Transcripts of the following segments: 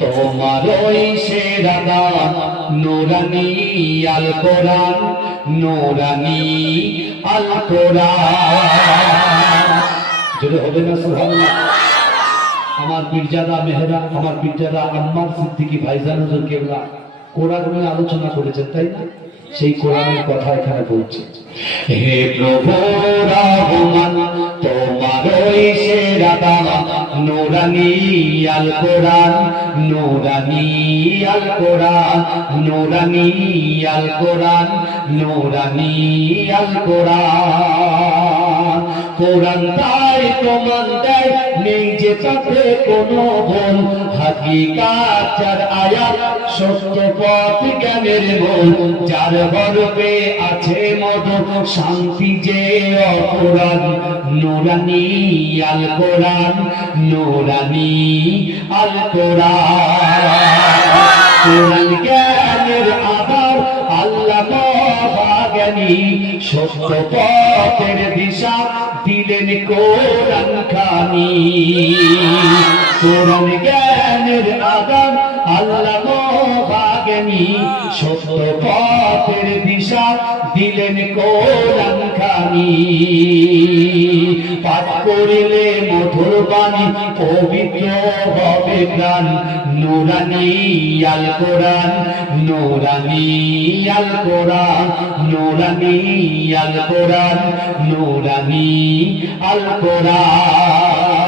তোমার ওই সেরা দান নূরানি আল কোরআন, নূরানি আল কোরআন। জোরে হবে না সুবহানাল্লাহ? আমার পীরজাদা মেহরা, আমার পীরজাদা আম্মার সিদ্দিকী ভাইজান হুজুর কেবলা কোরআন নিয়ে আলোচনা করেছেন, তাই না? সেই কোরআনের কথা এখানে বলছে। হে প্রভু রহমান, তোমার ওই সেরা দান নূরানি আল কোরআন, নূরানি আল কোরআন, নূরানি আল কোরআন, নূরানি আল কোরআন। কোরআন তাই প্রমাণ দেয় নেই যে তাতে কোনো ভুল, হাকিকাত যার আয়াত সত্য পথ জ্ঞানের মূল, যার গর্বে আছে মধু শান্তি যে অপরাধ, নূরানি আল কোরআন, নূরানি আল কোরআন। কোরআন জ্ঞানের আধার, আল্লাহ মহাজ্ঞানী, সত্য পথের দিশা দিলেন কোরআন খানি। কোরআন জ্ঞানের আধার, আল্লাহ মহাজ্ঞানী, সত্য পথের দিশা দিলেন কোরআন খানি। পাঠ করিলে মধুর বাণী পবিত্র হবে প্রাণ, নূরানি আল কোরআন, নূরানি আল কোরআন, নূরানি আল কোরআন, নূরানি আল কোরআন।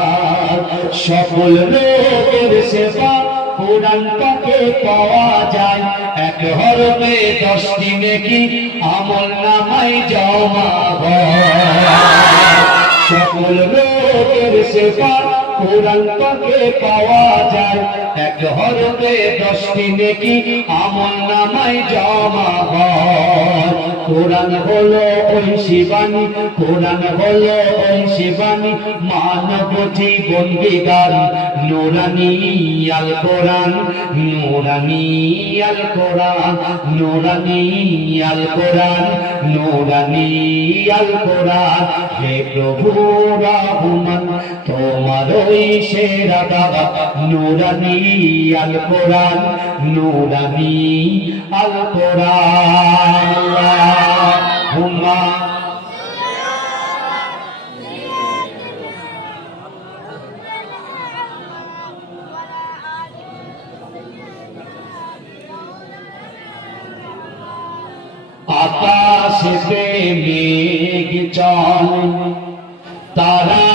সকল লোকের সেবা কোরআন পাকে পাওয়া যায়, এক হরফে 10টি নেকি আমল নামায় জমা হয়। সকল লোকের সেবা কোরআন পাকে পাওয়া যায়, এক হরফে 10টি নেকি আমল নামায় জমা হয়। কোরআন হলো ওই শিবানী, কোরআন হলো ওই শিবানী, মানব জীবন বিধান, নূরানি আল কোরআন, নূরানি আল কোরআন, নূরানি আল কোরআন, নূরানি আল কোরআন। হে প্রভু রহমান, তোমার ওই সেরা দাওয়াত নূরানি আল কোরআন, নূরানি আল কোরআন। আল্লাহুম্মা আকাশেতে মেঘ চলে, তারা